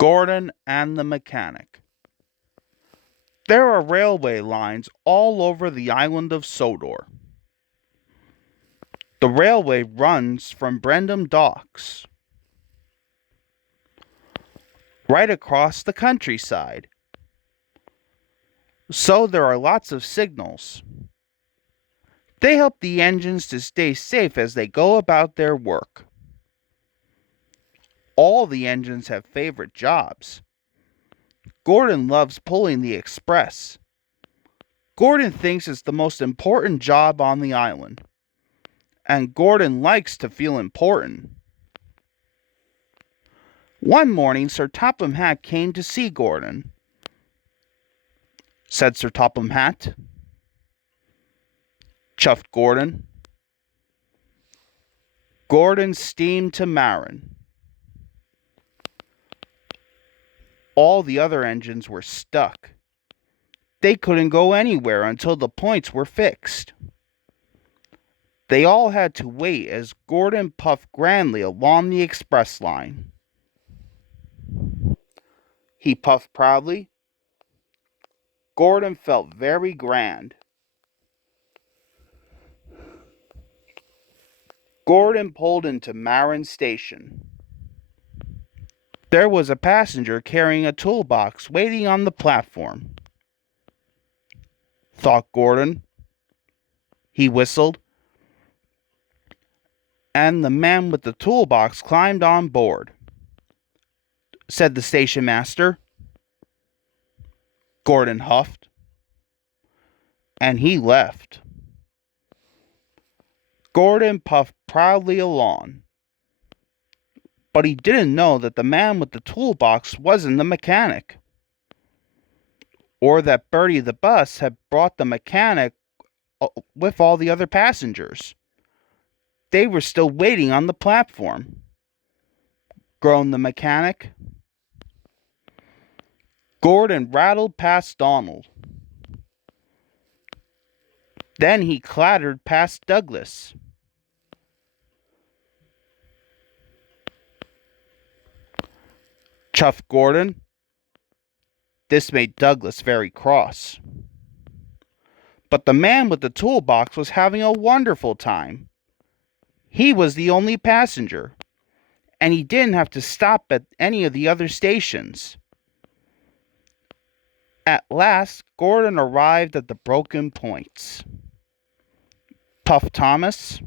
Gordon and the Mechanic. There are railway lines all over the island of Sodor. The railway runs from Brendam Docks right across the countryside. So there are lots of signals. They help the engines to stay safe as they go about their work. All the engines have favorite jobs. Gordon loves pulling the express. Gordon thinks it's the most important job on the island. And Gordon likes to feel important. One morning, Sir Topham Hatt came to see Gordon. Said Sir Topham Hatt. Chuffed Gordon. Gordon steamed to Marin. All the other engines were stuck. They couldn't go anywhere until the points were fixed. They all had to wait as Gordon puffed grandly along the express line. He puffed proudly. Gordon felt very grand. Gordon pulled into Marin Station. There was a passenger carrying a toolbox waiting on the platform. Thought Gordon. He whistled. And the man with the toolbox climbed on board. Said the station master. Gordon huffed. And he left. Gordon puffed proudly along. But he didn't know that the man with the toolbox wasn't the mechanic. Or that Bertie the bus had brought the mechanic with all the other passengers. They were still waiting on the platform. Groaned the mechanic. Gordon rattled past Donald. Then he clattered past Douglas. Chuffed Gordon. This made Douglas very cross. But the man with the toolbox was having a wonderful time. He was the only passenger, and he didn't have to stop at any of the other stations. At last, Gordon arrived at the broken points. Puffed Thomas.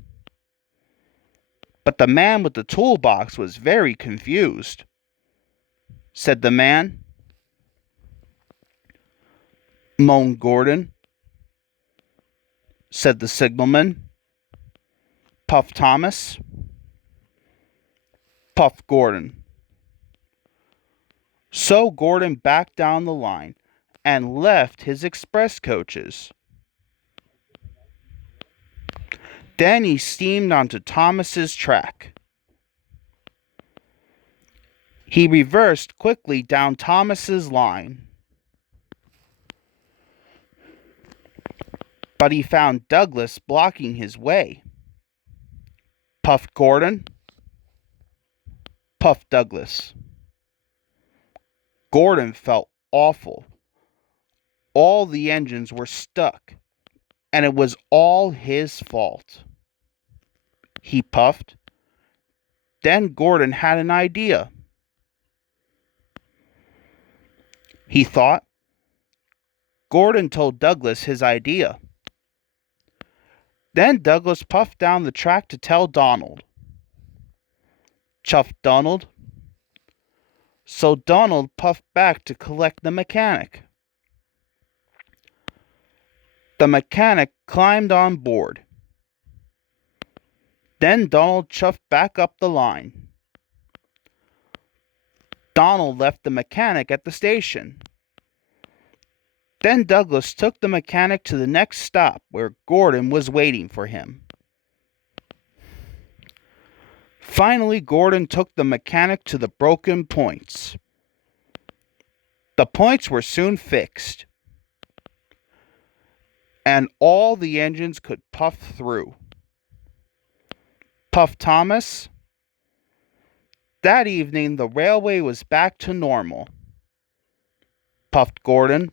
But the man with the toolbox was very confused. Said the man. Moaned Gordon. Said the signalman. Puffed Thomas. Puffed Gordon. So Gordon backed down the line and left his express coaches. Then he steamed onto Thomas's track. He reversed quickly down Thomas's line. But he found Douglas blocking his way. Puffed Gordon. Puffed Douglas. Gordon felt awful. All the engines were stuck, and it was all his fault. He puffed. Then Gordon had an idea. He thought. Gordon told Douglas his idea. Then Douglas puffed down the track to tell Donald. Chuffed Donald. So Donald puffed back to collect the mechanic. The mechanic climbed on board. Then Donald chuffed back up the line. Donald left the mechanic at the station. Then Douglas took the mechanic to the next stop where Gordon was waiting for him. Finally, Gordon took the mechanic to the broken points. The points were soon fixed, and all the engines could puff through. Puffed Thomas. That evening, the railway was back to normal, puffed Gordon.